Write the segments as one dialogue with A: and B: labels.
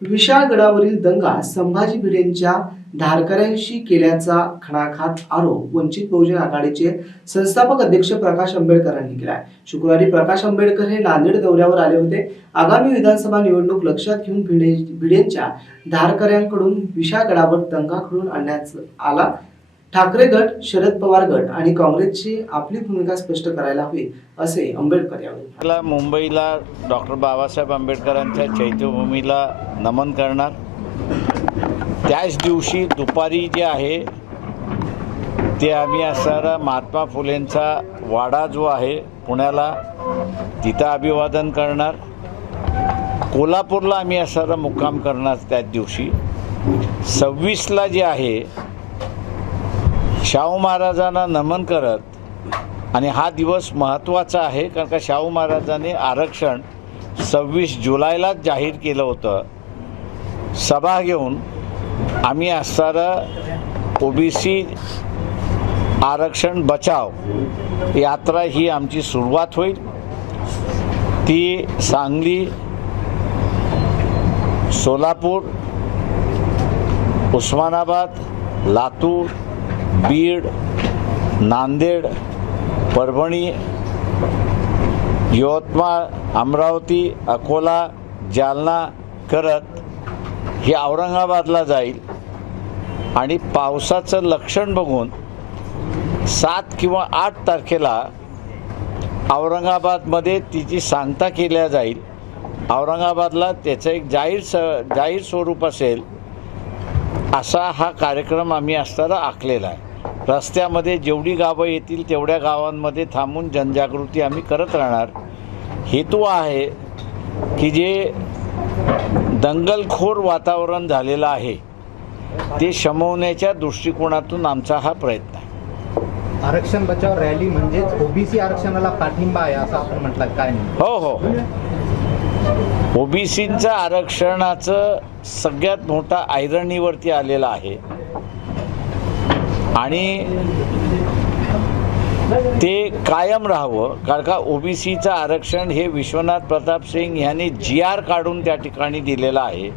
A: विशाळगडावरील दंगा संभाजी भिडेंच्या धारकऱ्यांशी केल्याचा खणाखात आरोप वंचित बहुजन आघाडीचे संस्थापक अध्यक्ष प्रकाश आंबेडकरांनी केलाय. शुक्रवारी प्रकाश आंबेडकर हे नांदेड दौऱ्यावर आले होते. आगामी विधानसभा निवडणूक लक्षात घेऊन भिडे भिडेंच्या धारकऱ्यांकडून विशाळगडावर दंगा घडवून आणण्यात आला. ठाकरे गट शरद पवार गट आणि काँग्रेसची आपली भूमिका स्पष्ट करायला हवी असे आंबेडकर यावेळी
B: मुंबईला डॉक्टर बाबासाहेब आंबेडकरांच्या चैत्यभूमीला नमन करणार. त्याच दिवशी दुपारी जे आहे ते आम्ही असणारा महात्मा फुलेंचा वाडा जो आहे पुण्याला तिथं अभिवादन करणार. कोल्हापूरला आम्ही असणारा मुक्काम करणार त्याच दिवशी. सव्वीसला जे आहे शाहू महाराजांना नमन करत आणि हा दिवस महत्त्वाचा आहे कारण का शाहू महाराजांनी आरक्षण सव्वीस जुलैलाच जाहीर केलं होतं. सभा घेऊन आम्ही असणारं ओबीसी आरक्षण बचाव यात्रा ही आमची सुरुवात होईल. ती सांगली सोलापूर उस्मानाबाद लातूर बीड नांदेड परभणी यवतमाळ अमरावती अकोला जालना करत हे औरंगाबादला जाईल. आणि पावसाचं लक्षण बघून सात किंवा आठ तारखेला औरंगाबादमध्ये तिची सांगता केल्या जाईल. औरंगाबादला त्याचं एक जाहीर स जाहीर स्वरूप असेल. असा हा कार्यक्रम आम्ही असताना आखलेला आहे. रस्त्यामध्ये जेवढी गावं येतील तेवढ्या गावांमध्ये थांबून जनजागृती आम्ही करत राहणार. हेतू आहे की जे दंगलखोर वातावरण झालेलं आहे ते शमवण्याच्या दृष्टिकोनातून आमचा हा प्रयत्न आहे.
C: आरक्षण बचाव रॅली म्हणजेच ओबीसी आरक्षणाला पाठिंबा आहे असं आपण म्हटलं. काय नाही
B: हो हो. ओबीसीचं आरक्षणाचं सगळ्यात मोठा आयरणीवरती आलेला आहे. आणि ते कायम राहावं कारण का ओबीसीचं आरक्षण हे विश्वनाथ प्रताप सिंग यांनी जी आर काढून त्या ठिकाणी दिलेलं आहे.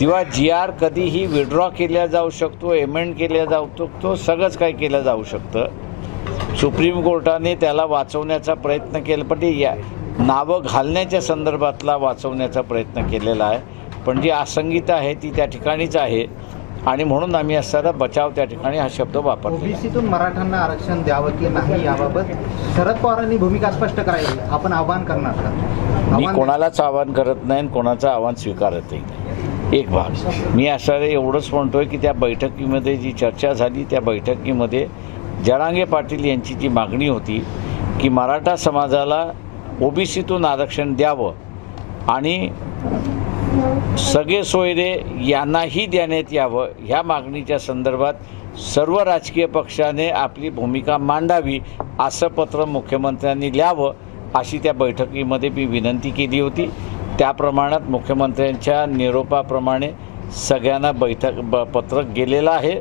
B: तेव्हा जी आर कधीही विड्रॉ केल्या जाऊ शकतो एमेंड केल्या जाऊ शकतो सगळंच काही केलं जाऊ शकतं. सुप्रीम कोर्टाने त्याला वाचवण्याचा प्रयत्न केला पण ते या नावं घालण्याच्या संदर्भातला वाचवण्याचा प्रयत्न केलेला आहे. पण जी असंगीता आहे ती त्या ठिकाणीच आहे. आणि म्हणून आम्ही असताना बचाव त्या ठिकाणी हा शब्द वापरतो.
C: ओबीसीतून मराठ्यांना आरक्षण द्यावं की नाही याबाबत शरद पवारांनी भूमिका स्पष्ट करावी आपण आवाहन करणार
B: मी कोणालाच आव्हान करत नाही आणि कोणाचं आव्हान स्वीकारतही नाही. एक भाग. मी असं एवढंच म्हणतोय की त्या बैठकीमध्ये जी चर्चा झाली त्या बैठकीमध्ये जरांगे पाटील यांची जी मागणी होती की मराठा समाजाला ओबीसीतून आरक्षण द्यावं आणि सगळे सोयरे यांनाही देण्यात यावं ह्या मागणीच्या संदर्भात सर्व राजकीय पक्षाने आपली भूमिका मांडावी असं पत्र मुख्यमंत्र्यांनी लिहावं अशी त्या बैठकीमध्ये मी विनंती केली होती. त्या प्रमाणात मुख्यमंत्र्यांच्या निरोपाप्रमाणे सगळ्यांना बैठक ब पत्रक गेलेलं आहे.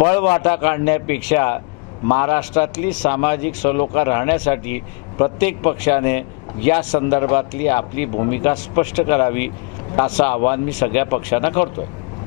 B: पळवाटा काढण्यापेक्षा महाराष्ट्रातली सामाजिक सलोखा राहण्यासाठी प्रत्येक पक्षाने या संदर्भातली आपली भूमिका स्पष्ट करावी असं आवाहन मी सगळ्या पक्षांना करतो आहे